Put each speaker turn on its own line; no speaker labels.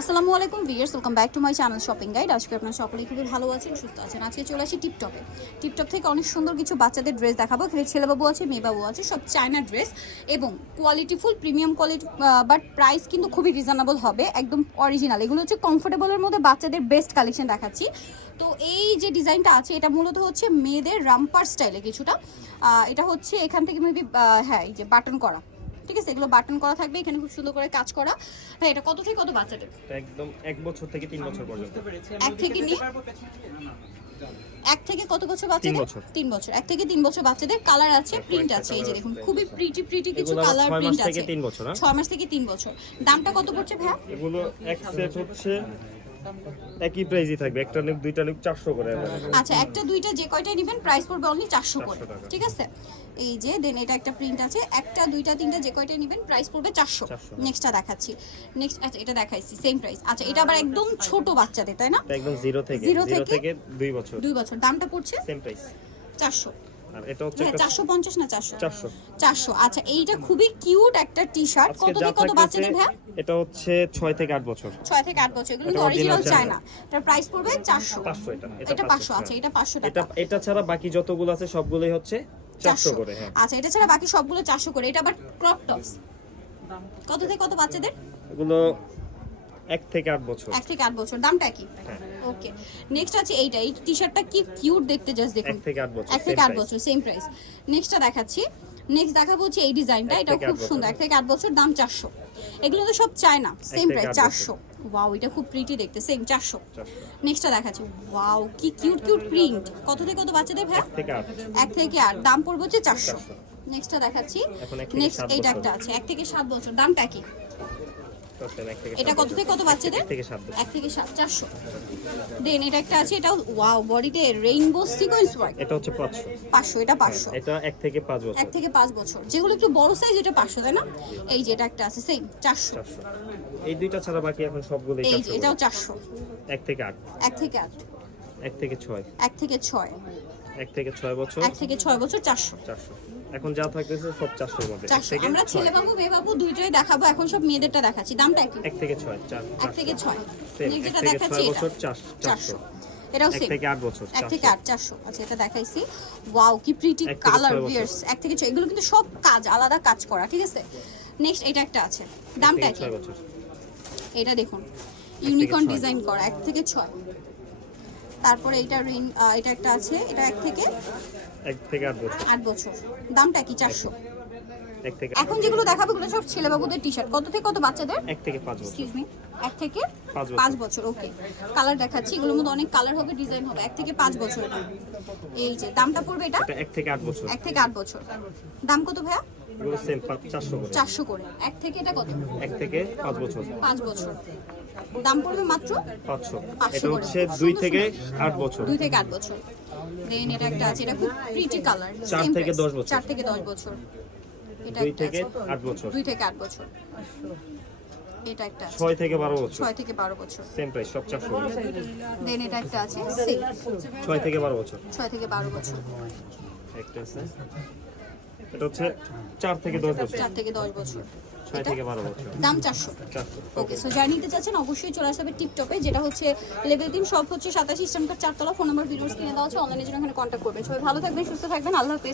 আসসালামু আলাইকুম viewers welcome back to my channel shopping guide. আজকে আপনার সকলেই খুবই ভালো আছেন, সুস্থ আছেন। আজকে চলে আসি টিপটপে। টিপটপ থেকে অনেক সুন্দর কিছু বাচ্চাদের ড্রেস দেখাবো। এখানে ছেলেবাবু আছে মেয়েবাবু আছে, সব চায়না ড্রেস এবং qualityful premium quality but price কিন্তু খুবই রিজনেবল হবে, একদম অরিজিনাল এগুলো হচ্ছে কমফোর্টেবলের মধ্যে বাচ্চাদের বেস্ট কালেকশন দেখাচ্ছি। তো এই যে ডিজাইনটা আছে, এটা মূলত হচ্ছে মেয়েদের রাম্পার স্টাইলে কিছুটা। এটা হচ্ছে এখান থেকে মেবি হ্যাঁ এই যে বাটন করা। ঠিক আছে? এগুলো বাটন করা থাকবে এখানে খুব সুন্দর করে কাজ করা। ভাই এটা কত থেকে কত বাচ্চাদের?
একদম এক বছর থেকে তিন বছর পর্যন্ত।
এক থেকে নিয়ে এক থেকে কত বছর বাচ্চাদের?
বছর।
তিন বছর। এক থেকে তিন বছর বাচ্চাদের কালার আছে প্রিন্ট আছে এই যে দেখুন খুবই প্রিটি প্রিটি কিছু কালার প্রিন্ট আছে।
হ্যাঁ?
ছয় মাস থেকে তিন বছর। দামটা কত পড়ছে ভাইয়া?
এগুলো এক সেট হচ্ছে একই প্রাইসই থাকবে। একটা নিক দুইটা নিক চারশো করে
আচ্ছা একটা দুইটা যে কয়টা নেবেন প্রাইস পড়বে অনলি চারশো করে। ঠিক আছে? এই যে দেন এটা একটা প্রিন্ট আছে। একটা দুইটা তিনটা যে কয়টা নেবেন প্রাইস পড়বে চারশো।
400
নেক্সটটা দেখাচ্ছি। নেক্সট আচ্ছা এটা দেখাইছি সেম প্রাইস আচ্ছা এটা আবার একদম ছোট বাচ্চাদের তাই না?
একদম জিরো থেকে জিরো
থেকে?
থেকে দুই বছর।
দুই বছর। দামটা পড়ছে?
সেম প্রাইস
চারশো।
আর এটা হচ্ছে
হ্যাঁ পঞ্চাশ না চারশো?
চারশো।
চারশো। আচ্ছা এইটা খুবই কিউট একটা টি শার্ট কত থেকে কত বাচ্চাদের ভাই
এটা হচ্ছে ছয় থেকে আট বছর।
ছয় থেকে আট বছর। এগুলো অরিজিনাল
original
এটার প্রাইস পড়বে চারশো।
পাঁচশো এটা
এটা আচ্ছা এটা পাঁচশো
এটা
টাকা।
এটা ছাড়া বাকি যতগুলো আছে সবগুলোই হচ্ছে চারশো করে হ্যাঁ।
আচ্ছা এটা ছাড়া বাকি সবগুলো চারশো করে। এটা আবার ক্রপ টপস কত থেকে কত বাচ্চাদের?
এগুলো এক থেকে আট বছর।
এক থেকে আট বছর। দামটা কি?
হ্যাঁ।
ওকে নেক্সট আছে এইটা। এই টি শার্টটা কি কিউট দেখতে জাস্ট দেখুন।
এক থেকে আট বছর
এক থেকে আট বছর সেম প্রাইস নেক্সটটা দেখাচ্ছি। নেক্সট দেখাবো হচ্ছে এই ডিজাইনটা এটা খুব সুন্দর। এক থেকে আট বছর দাম চারশো। এগুলো তো সব চায় না সেম প্রাইস চারশো। ওয়াও এটা খুব প্রিটি দেখতে সেম চারশো। নেক্সটটা দেখাচ্ছি। ওয়াও কি কিউট কিউট প্রিন্ট কত থেকে কত বাচ্চাদের ভাই?
এক থেকে আট।
এক থেকে আট। দাম পড়বে হচ্ছে চারশো। নেক্সটটা দেখাচ্ছি। নেক্সট এইটা একটা আছে। এক থেকে সাত বছর। দামটা কি? এটা কত থেকে কত বাচ্চাদের
এক থেকে সাত
চারশো দেন এটা একটা আছে এটা ওয়াও বডিতে রেইনবো সিকোয়েন্স ওয়ার্ক
এটা হচ্ছে পাঁচশো
পাঁচশো এটা পাঁচশো
এটা এক থেকে পাঁচ বছর
এক থেকে পাঁচ বছর যেগুলো একটু বড় সাইজ এটা পাঁচশো তাই না এই যে এটা একটা আছে সেম চারশো
এই দুইটা ছাড়া বাকি এখন সবগুলোই
এই যে এটাও। চারশো
এক থেকে আট
এক থেকে আট
এক থেকে ছয়
এক থেকে ছয়
এক থেকে ছয় বছর
এক থেকে ছয় বছর চারশো
চারশো এখন যা থাকতেছে সব মধ্যে।
আমরা। ছেলে বাবু মেয়ে বাবু দুইটাই দেখাবো এখন সব মেয়েদেরটা দেখাচ্ছি। দামটা কি
এক থেকে ছয় চার
এক থেকে ছয়।
Same,
যেটা দেখাচ্ছি এটা।
বছর
এটাও
থেকে
থেকে আচ্ছা এটা দেখাইছি। ওয়াও কি প্রিটি কালার থেকে এগুলো কিন্তু সব কাজ আলাদা কাজ করা ঠিক আছে? নেক্সট এটা একটা আছে। দামটা কি এটা দেখুন। ইউনিকর্ন ডিজাইন করা এক থেকে ছয়। তারপরে এটা রিং এটা একটা আছে এটা এক থেকে
এক থেকে আট বছর
আট বছর দামটা কি চারশো
এক থেকে
এখন যেগুলো দেখাবো এগুলো সব ছেলেবাবুদের টি শার্ট কত থেকে কত বাচ্চাদের
এক থেকে পাঁচ বছর
এক্সকিউজ মি এক থেকে
পাঁচ বছর।
ওকে কালার দেখাচ্ছি এগুলোর মধ্যে অনেক কালার হবে ডিজাইন হবে এক থেকে পাঁচ বছর এটা এই যে দামটা পড়বে এটা
এক থেকে আট বছর
এক থেকে আট বছর দাম কত ভাইয়া
চারশো করে
এক থেকে এটা কত
এক থেকে পাঁচ বছর
পাঁচ বছর দাম পড়বে মাত্র
পাঁচশো।
পাঁচশো
এটা হচ্ছে
খুব
দুই
সুন্দর
থেকে
সুন্দর।
আট বছর।
দুই থেকে আট বছর। দেন এটা একটা আছে এটা খুব প্রিটি কালার
চার থেকে দশ বছর।
চার থেকে দশ বছর। এটা
দুই
একটা
থেকে
আছে।
আট বছর।
দুই থেকে আট বছর। এটা একটা আছে।
ছয় থেকে বারো বছর।
ছয় থেকে বারো বছর।
সেম প্রাইস সব চারশো করে।
দেন এটা একটা আছে same,
ছয় থেকে বারো বছর।
ছয় থেকে বারো বছর।
একটা আছে। এটা হচ্ছে চার থেকে দশ বছর।
4 থেকে দশ বছর।
থেকে
দাম ওকে সো অবশ্যই চলে আসবে টিপটপে যেটা হচ্ছে লেভেল সব হচ্ছে চারতলা ফোন নাম্বার ভিডিওস কিনে দেওয়া আছে অনলাইনে জন্য এখানে কন্ট্যাক্ট করবেন। সবাই ভালো থাকবেন সুস্থ থাকবেন আল্লাহ হাফেজ।